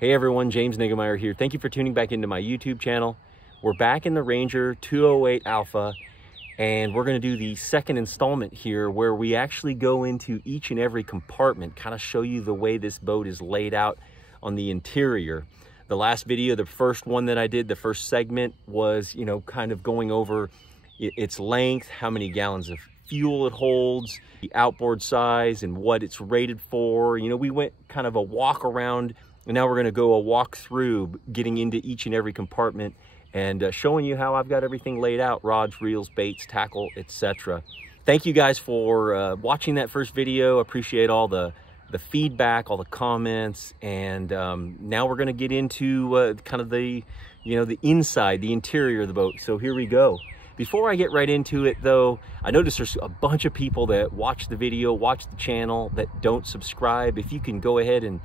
Hey everyone, James Niggemeyer here. Thank you for tuning back into my YouTube channel. We're back in the Ranger 208 Alpha, and we're going to do the second installment here where we actually go into each and every compartment, kind of show you the way this boat is laid out on the interior. The last video, the first one that I did, the first segment was, kind of going over its length, how many gallons of fuel it holds, the outboard size, and what it's rated for. We went kind of a walk around, and now we're going to go a walk through, getting into each and every compartment and showing you how I've got everything laid out: rods, reels, baits, tackle, etc. Thank you guys for watching that first video. Appreciate all the feedback, all the comments, and now we're going to get into kind of the the inside, the interior of the boat. So here we go. Before I get right into it though, I noticed there's a bunch of people that watch the video, watch the channel, that don't subscribe. If you can go ahead and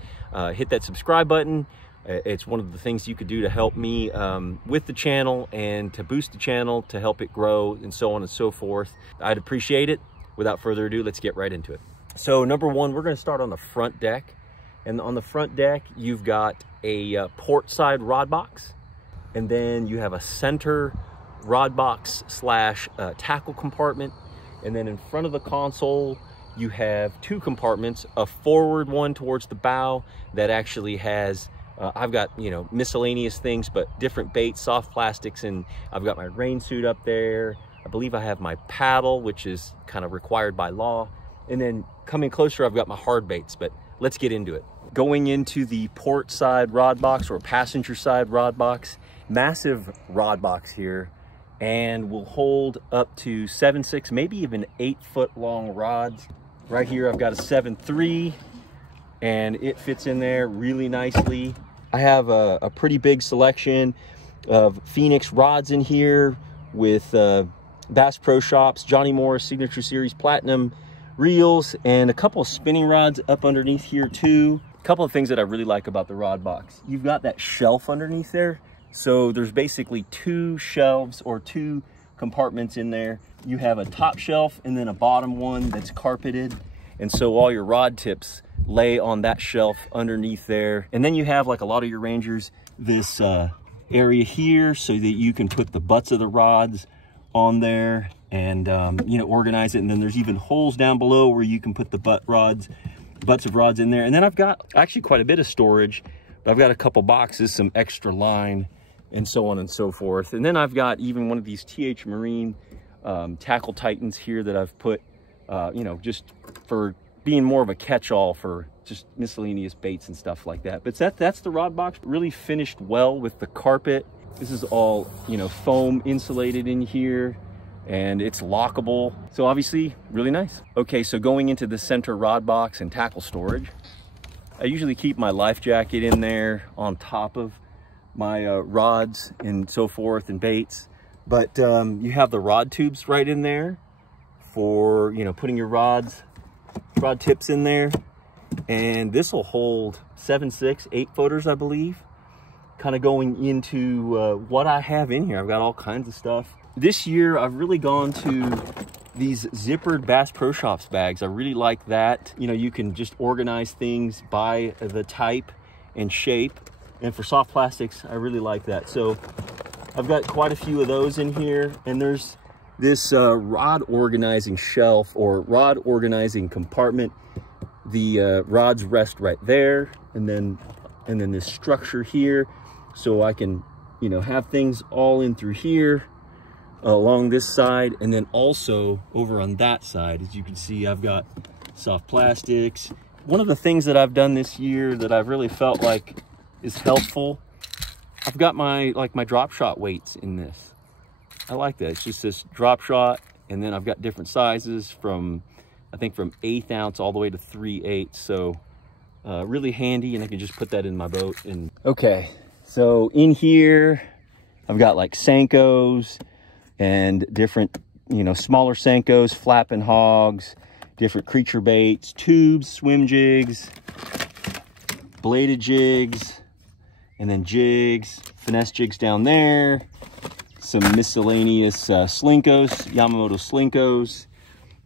hit that subscribe button, it's one of the things you could do to help me with the channel and to boost the channel, to help it grow, and so on and so forth. I'd appreciate it. Without further ado, let's get right into it. So number one, we're going to start on the front deck. And on the front deck, you've got a port side rod box, and then you have a center rod box slash tackle compartment. And then in front of the console, you have two compartments, a forward one towards the bow that actually has I've got miscellaneous things, but different baits, soft plastics, and I've got my rain suit up there. I believe I have my paddle, which is kind of required by law. And then coming closer, I've got my hard baits, but let's get into it. Going into the port side rod box, or passenger side rod box, massive rod box here, and will hold up to 7.6, maybe even 8 foot long rods. Right here, I've got a 7.3, and it fits in there really nicely. I have a pretty big selection of Phoenix rods in here with Bass Pro Shops, Johnny Morris Signature Series Platinum reels, and a couple of spinning rods up underneath here too. A couple of things that I really like about the rod box: you've got that shelf underneath there. So there's basically two shelves or two compartments in there. You have a top shelf and then a bottom one that's carpeted. And so all your rod tips lay on that shelf underneath there. And then you have, like a lot of your Rangers, this area here so that you can put the butts of the rods on there and organize it. And then there's even holes down below where you can put the butts of rods in there. And then I've got actually quite a bit of storage. I've got a couple boxes, some extra line, and so on and so forth. And then I've got even one of these TH Marine tackle Titans here that I've put, just for being more of a catch-all for just miscellaneous baits and stuff like that. But that's the rod box. Really finished well with the carpet. This is all, foam insulated in here, and it's lockable. So obviously really nice. Okay, so going into the center rod box and tackle storage, I usually keep my life jacket in there on top of my rods and so forth and baits. But you have the rod tubes right in there for, putting your rod tips in there. And this will hold 7.6, 8 footers, I believe. Kind of going into what I have in here. I've got all kinds of stuff. This year, I've really gone to these zippered Bass Pro Shops bags. I really like that. You can just organize things by the type and shape. And for soft plastics, I really like that. So I've got quite a few of those in here. And there's this rod organizing shelf or rod organizing compartment. The rods rest right there. And then this structure here. So I can, have things all in through here, along this side, and then also over on that side. As you can see, I've got soft plastics. One of the things that I've done this year that I've really felt like is helpful, I've got my drop shot weights in this. I like that. It's just this drop shot, and then I've got different sizes from, I think, from 1/8 ounce all the way to 3/8. So really handy, and I can just put that in my boat. And okay, so in here I've got like Senkos and different, smaller Senkos, flapping hogs, different creature baits, tubes, swim jigs, bladed jigs, and then jigs, finesse jigs down there, some miscellaneous Slinkos, Yamamoto Slinkos.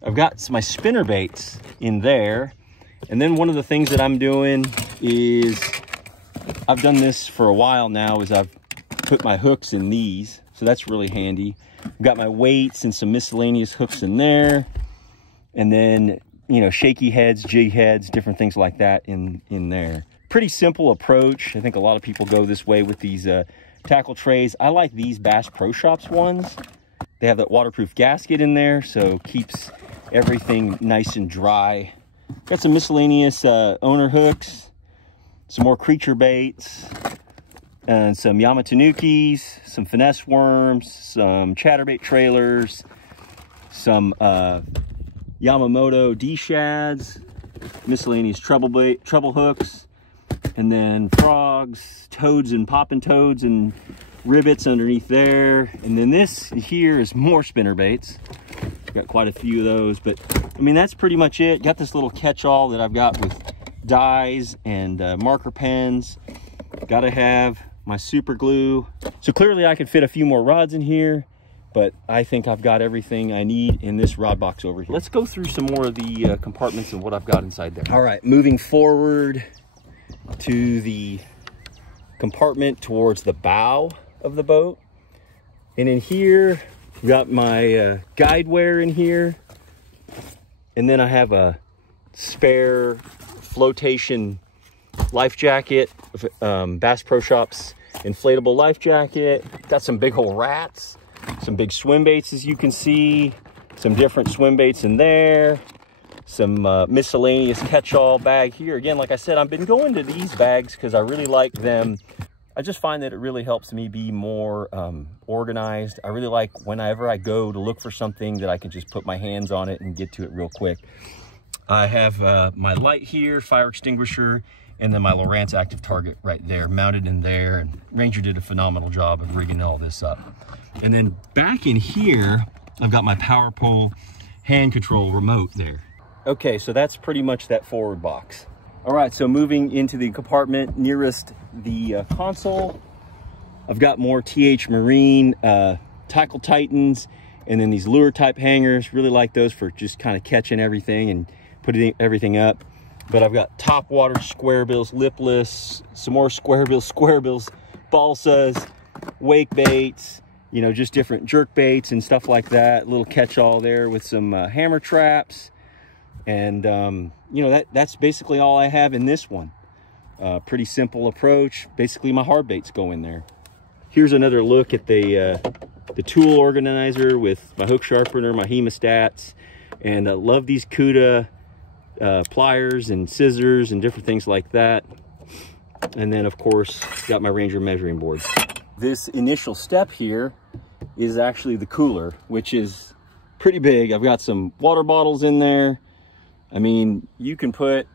I've got my spinner baits in there. And then one of the things that I'm doing is I've done this for a while now, is I've put my hooks in these, so that's really handy. I've got my weights and some miscellaneous hooks in there, and then, you know, shaky heads, jig heads, different things like that in there. Pretty simple approach. I think a lot of people go this way with these tackle trays. I like these Bass Pro Shops ones. They have that waterproof gasket in there, so keeps everything nice and dry. Got some miscellaneous owner hooks, some more creature baits, and some Yamatanukis, some finesse worms, some chatterbait trailers, some Yamamoto D-shads, miscellaneous treble hooks, and then frogs, toads and poppin' toads and rivets underneath there. And then this here is more spinner baits. Got quite a few of those, but I mean, that's pretty much it. Got this little catch-all that I've got with dyes and marker pens. Gotta have my super glue. So clearly I could fit a few more rods in here, but I think I've got everything I need in this rod box over here. Let's go through some more of the compartments and what I've got inside there. All right, moving forward to the compartment towards the bow of the boat. And in here, I've got my guide wear in here. And then I have a spare flotation life jacket, Bass Pro Shops inflatable life jacket. Got some big old rats, some big swim baits, as you can see, some different swim baits in there, some miscellaneous catch-all bag here. Again, like I said, I've been going to these bags because I really like them. I just find that it really helps me be more organized. I really like whenever I go to look for something that I can just put my hands on it and get to it real quick. I have my light here, fire extinguisher, and then my Lowrance active target right there, mounted in there. And Ranger did a phenomenal job of rigging all this up. And then back in here, I've got my power pole hand control remote there. Okay, so that's pretty much that forward box. All right, so moving into the compartment nearest the console, I've got more TH Marine tackle titans, and then these lure type hangers. Really like those for just kind of catching everything and putting everything up. But I've got top water square bills, lipless, some more square bills, balsas, wake baits, you know, just different jerk baits and stuff like that. A little catch-all there with some hammer traps. And, you know, that's basically all I have in this one. Pretty simple approach. Basically, my hard baits go in there. Here's another look at the tool organizer with my hook sharpener, my hemostats. And I love these Cuda pliers and scissors and different things like that. And then, of course, got my Ranger measuring board. This initial step here is actually the cooler, which is pretty big. I've got some water bottles in there. I mean, you can put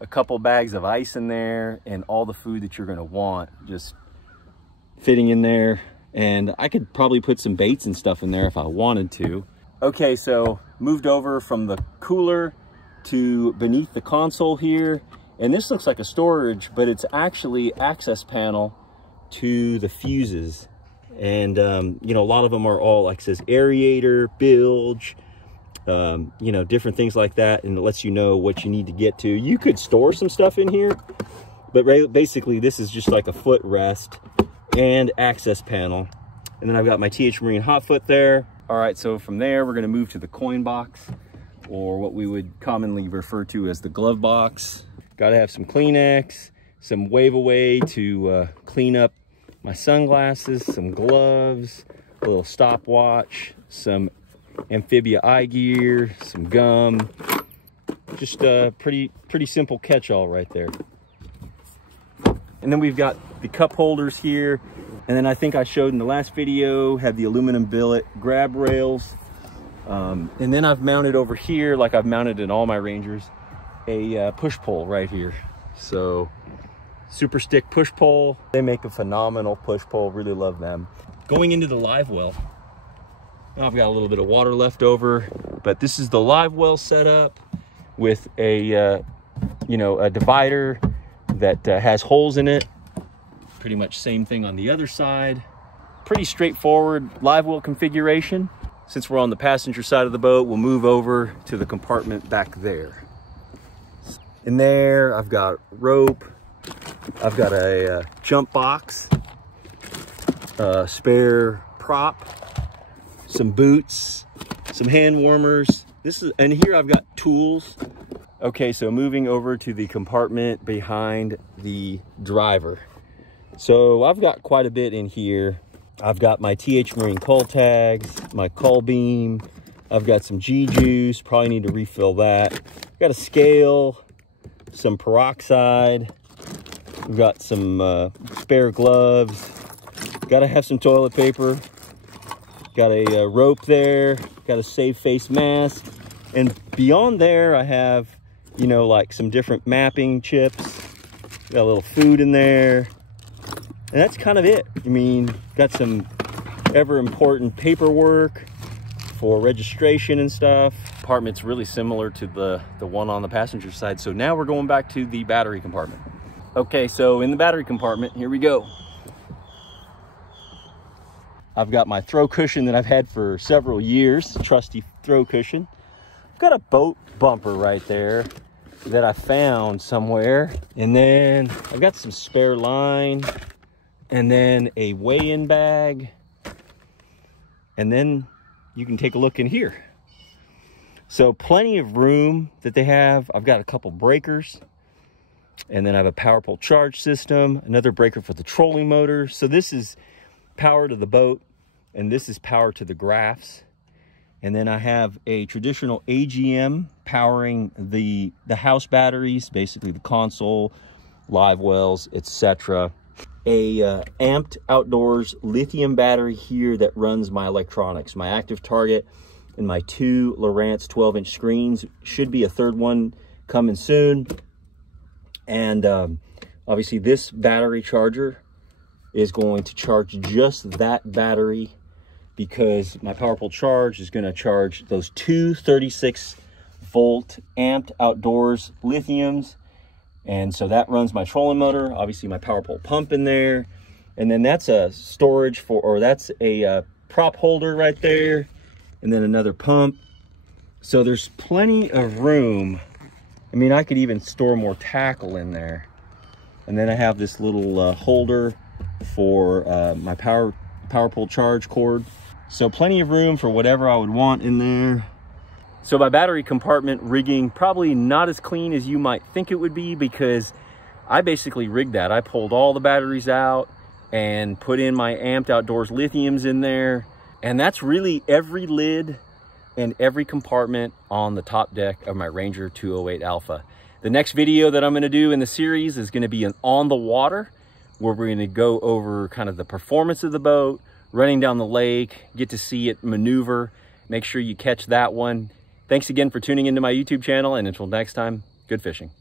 a couple bags of ice in there and all the food that you're gonna want just fitting in there. And I could probably put some baits and stuff in there if I wanted to. Okay, so moved over from the cooler to beneath the console here. And this looks like a storage, but it's actually access panel to the fuses. And, you know, a lot of them are all, like it says, aerator, bilge, you know, different things like that. And it lets you know what you need to get to. You could store some stuff in here, but basically this is just like a footrest and access panel. And then I've got my TH Marine hot foot there. All right, so from there, we're gonna move to the coin box, or what we would commonly refer to as the glove box. Gotta have some Kleenex, some Wave Away to clean up my sunglasses, some gloves, a little stopwatch, some Amphibia eye gear, some gum. Just a pretty simple catch-all right there. And then we've got the cup holders here. And then I think I showed in the last video, have the aluminum billet grab rails. And then I've mounted over here, like I've mounted in all my Rangers, a push pole right here. So super stick push pole. They make a phenomenal push pole, really love them. Going into the live well, I've got a little bit of water left over, but this is the live well setup with a, you know, a divider that has holes in it. Pretty much same thing on the other side. Pretty straightforward live well configuration. Since we're on the passenger side of the boat, we'll move over to the compartment back there. In there, I've got rope, I've got a jump box, a spare prop, some boots, some hand warmers. And here I've got tools. Okay, so moving over to the compartment behind the driver. So I've got quite a bit in here. I've got my TH Marine cull tags, my cull beam. I've got some G-juice, probably need to refill that. I've got a scale, some peroxide. We've got some spare gloves. Got to have some toilet paper. Got a rope there. Got a save face mask. And beyond there, I have, you know, like some different mapping chips. Got a little food in there. And that's kind of it. I mean, got some ever important paperwork for registration and stuff. Compartment's really similar to the one on the passenger side. So now we're going back to the battery compartment. Okay, so in the battery compartment, here we go. I've got my throw cushion that I've had for several years, trusty throw cushion. I've got a boat bumper right there that I found somewhere. And then I've got some spare line, and then a weigh-in bag. And then you can take a look in here. So plenty of room that they have. I've got a couple breakers, and then I have a power pole charge system, another breaker for the trolling motor. So this is power to the boat, and this is power to the graphs. And then I have a traditional AGM powering the house batteries, basically the console, live wells, etc. A amped outdoors lithium battery here that runs my electronics, my active target, and my two Lowrance 12-inch screens. Should be a third one coming soon. And obviously this battery charger is going to charge just that battery, because my power pole charge is going to charge those two 36-volt amped outdoors lithiums. And so that runs my trolling motor, obviously my power pole pump in there. And then that's a storage for, or that's a prop holder right there. And then another pump. So there's plenty of room. I mean, I could even store more tackle in there. And then I have this little holder for my power pole charge cord. So plenty of room for whatever I would want in there. So my battery compartment rigging, probably not as clean as you might think it would be, because I basically rigged that. I pulled all the batteries out and put in my amped outdoors lithiums in there. And that's really every lid and every compartment on the top deck of my Ranger 208 Alpha. The next video that I'm going to do in the series is going to be an on the water, where we're going to go over kind of the performance of the boat, running down the lake, get to see it maneuver. Make sure you catch that one. Thanks again for tuning into my YouTube channel, and until next time, good fishing.